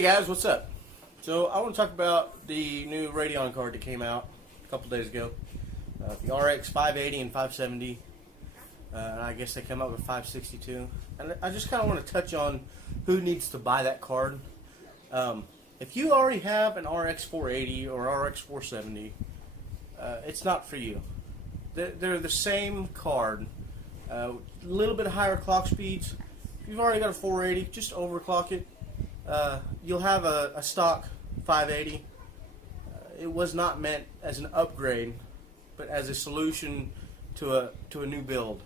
Hey guys, what's up? So I want to talk about the new Radeon card that came out a couple days ago. The RX 580 and 570. I guess they come up with 562. And I just kind of want to touch on who needs to buy that card. If you already have an RX 480 or RX 470, it's not for you. They're the same card. A little bit higher clock speeds. If you've already got a 480, just overclock it. You'll have a stock 580. It was not meant as an upgrade, but as a solution to a new build.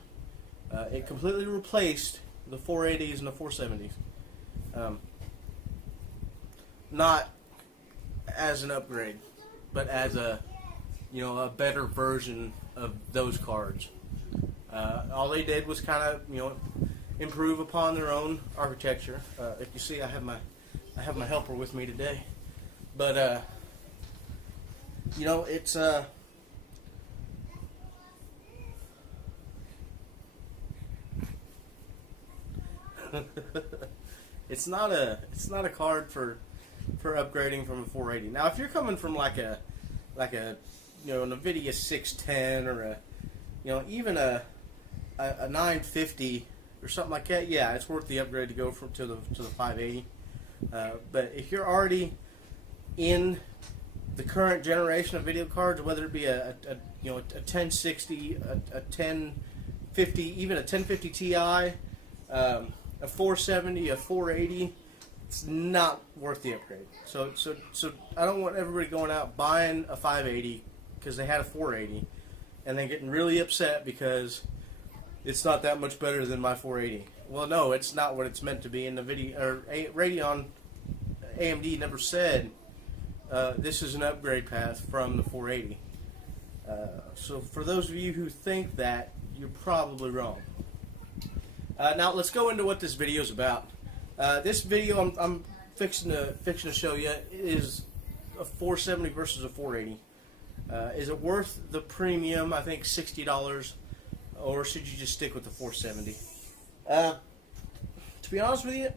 It completely replaced the 480s and the 470s. Not as an upgrade, but as a better version of those cards. All they did was kind of improve upon their own architecture. If you see, I have my helper with me today, but it's it's not a card for upgrading from a 480. Now, if you're coming from like a NVIDIA 610 or even a 950 or something like that, yeah, it's worth the upgrade to go to the 580. But if you're already in the current generation of video cards, whether it be a 1060, a 1050, even a 1050 Ti, a 470, a 480, it's not worth the upgrade. So I don't want everybody going out buying a 580 because they had a 480 and then getting really upset because it's not that much better than my 480. Well, no, it's not what it's meant to be. In the video, or Radeon, AMD never said this is an upgrade path from the 480. So for those of you who think that, you're probably wrong. Now let's go into what this video is about. This video I'm fixing to show you is a 470 versus a 480. Is it worth the premium? I think $60. Or should you just stick with the 470? To be honest with you,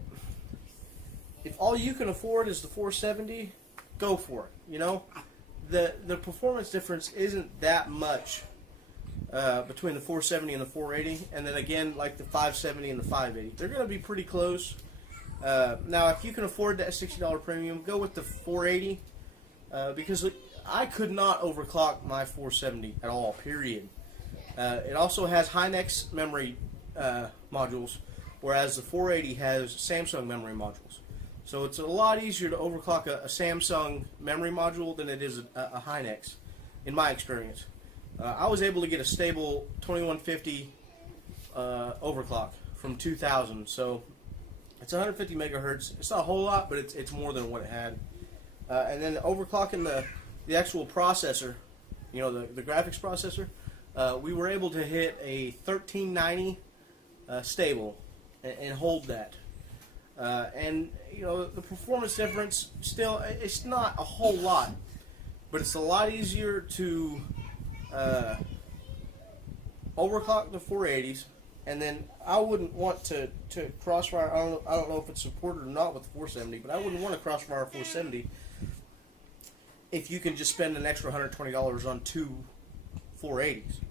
if all you can afford is the 470, go for it. The performance difference isn't that much between the 470 and the 480, and then again, like the 570 and the 580, they're going to be pretty close. Now, if you can afford that $60 premium, go with the 480 because I could not overclock my 470 at all. Period. It also has Hynix memory modules, whereas the 480 has Samsung memory modules. So it's a lot easier to overclock a Samsung memory module than it is a Hynix, in my experience. I was able to get a stable 2150 overclock from 2000, so it's 150 megahertz. It's not a whole lot, but it's more than what it had. And then overclocking the actual processor, the graphics processor, we were able to hit a 1390 stable and hold that. And the performance difference still, it's not a whole lot, but it's a lot easier to overclock the 480s. And then I wouldn't want to crossfire. I don't know if it's supported or not with the 470, but I wouldn't want to crossfire a 470 if you can just spend an extra $120 on two 480s.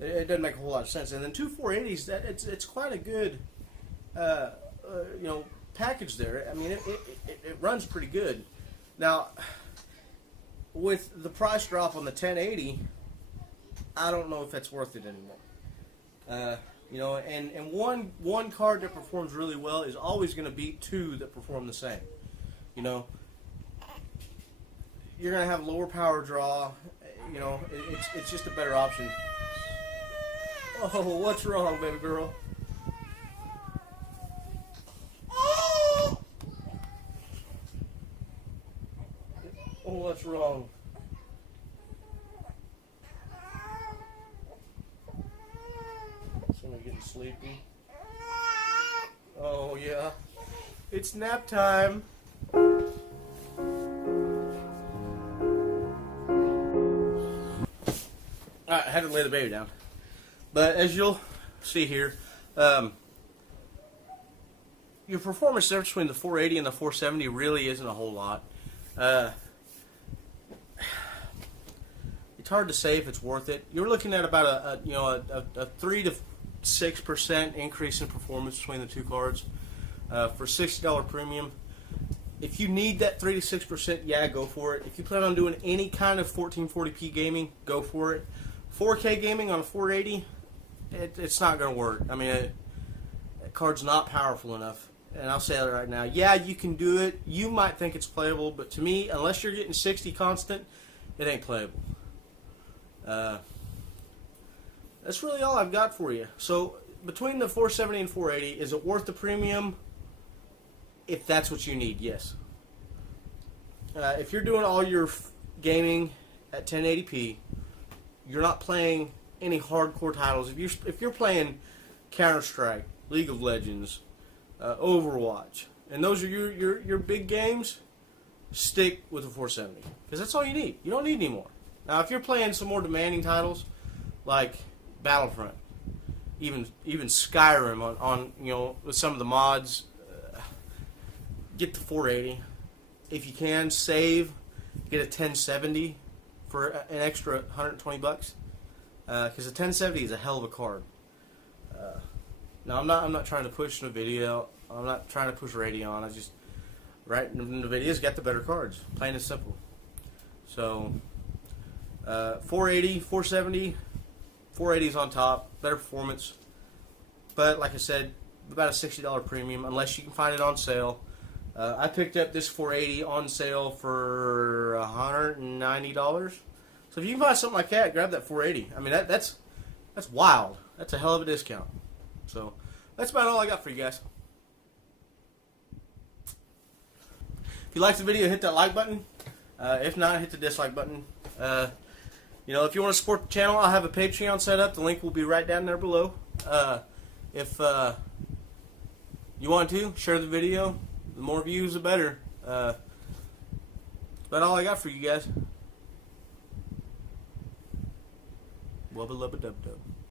It doesn't make a whole lot of sense. And then two 480s, it's quite a good package there. I mean, it runs pretty good. Now, with the price drop on the 1080, I don't know if that's worth it anymore. And one card that performs really well is always going to beat two that perform the same. You're going to have lower power draw. It's just a better option. Oh, what's wrong, baby girl? Oh, what's wrong? Somebody getting sleepy? Oh, yeah. It's nap time. Alright, I had to lay the baby down. But as you'll see here, your performance difference between the 480 and the 470 really isn't a whole lot. It's hard to say if it's worth it. You're looking at about a 3 to 6% increase in performance between the two cards for $60 premium. If you need that 3 to 6%, yeah, go for it. If you plan on doing any kind of 1440p gaming, go for it. 4K gaming on a 480, it's not going to work. I mean, that card's not powerful enough. And I'll say that right now. Yeah, you can do it. You might think it's playable, but to me, unless you're getting 60 constant, it ain't playable. That's really all I've got for you. So, between the 470 and 480, is it worth the premium? If that's what you need, yes. If you're doing all your gaming at 1080p, you're not playing any hardcore titles. If you're playing Counter-Strike, League of Legends, Overwatch, and those are your big games, stick with the 470 because that's all you need. You don't need any more. Now, if you're playing some more demanding titles like Battlefront, even Skyrim on with some of the mods, get the 480. If you can, save, get a 1070 for an extra $120 because the 1070 is a hell of a card. Now I'm not trying to push NVIDIA. I'm not trying to push Radeon. I just NVIDIA's got the better cards, plain and simple. So 480, 470, 480 is on top, better performance. But like I said, about a $60 premium unless you can find it on sale. I picked up this 480 on sale for $190. So if you can buy something like that, grab that 480. I mean, that's wild. That's a hell of a discount. So that's about all I got for you guys. If you liked the video, hit that like button. If not, hit the dislike button. If you want to support the channel, I'll have a Patreon set up. The link will be right down there below. If you want to, share the video. The more views, the better. That's about all I got for you guys. Wubba lubba dub dub.